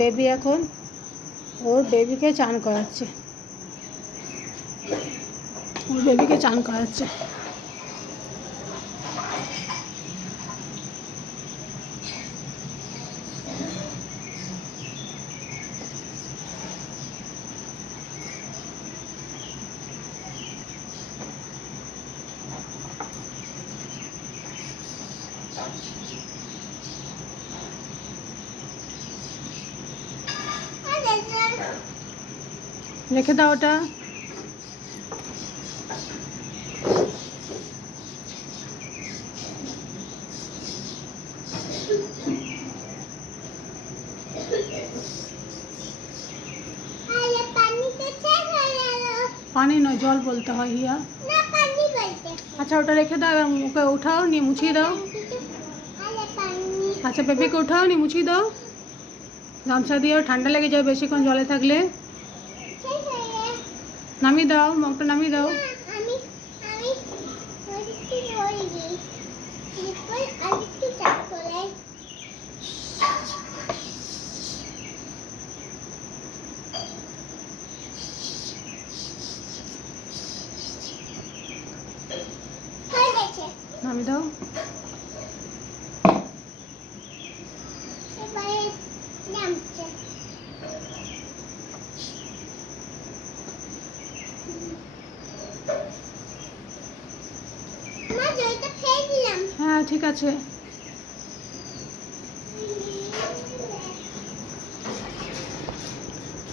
Baby এখন ওর বেবিকে চান করাচ্ছে। রেখে দাও ওটা। পানি নয়, জল বলতে হয় হিয়া। আচ্ছা ওটা রেখে দাও, এবার ওকে উঠাও, নিয়ে মুছিয়ে দাও। আচ্ছা বেবিকে উঠাও, নিয়ে মুছিয়ে দাও গামছা দিয়েও। ঠান্ডা লেগে যাবে বেশিক্ষণ জলে থাকলে। নামিয়ে দাও, মগটা নামিয়ে দাও। নামিয়ে দাও। হ্যাঁ ঠিক আছে।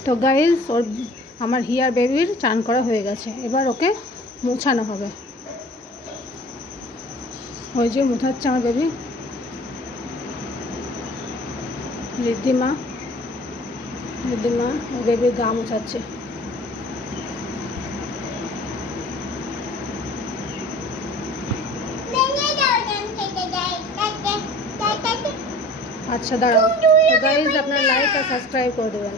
তো গাইস, ওর আমার হিয়ার বেবির চান করা হয়ে গেছে, এবার ওকে মুছানো হবে। ওই যে মুছাচ্ছে আমার বেবি, রিদ্ধিমা ওর বেবির গা মুছাচ্ছে। আচ্ছা দাঁড়াও গাইস, আপনারা লাইক আর সাবস্ক্রাইব করে দেবেন।